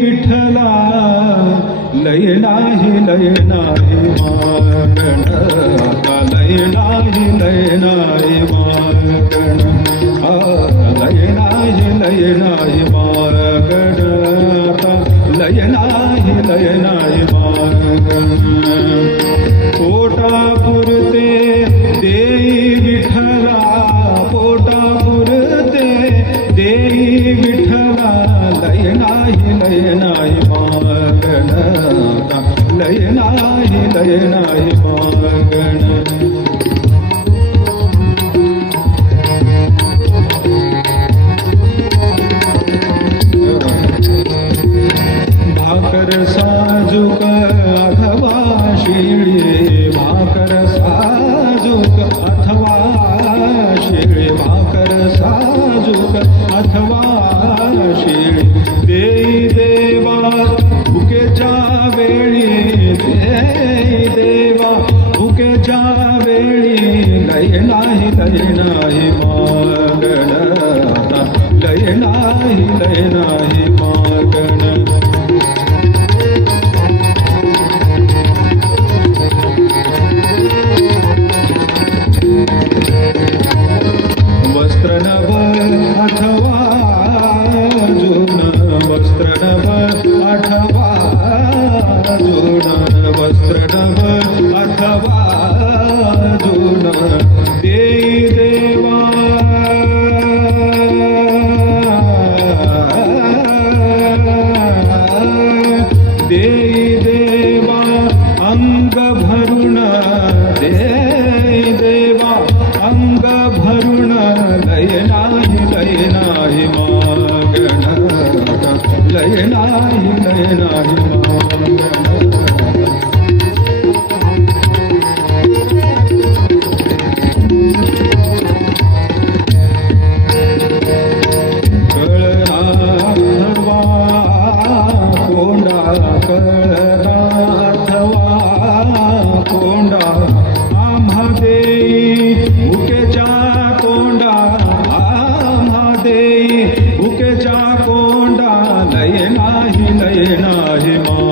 विठ्ठला लय नाही लय नाही मागण लय नाही लय नाही मागण देई देवा भुकेच्या वेळी लय नाही लय नाही मागण आता लय नाही लय नाही देई देवा अंग भरून देई देवा अंग भरून लय नाही लय नाही मागण। लय कोंडा कळनाथवा कोंडा आम्हा देई भुकेच्या कोंडा आम्हा देई भुकेच्या कोंडा लय नाही लय नाही मा.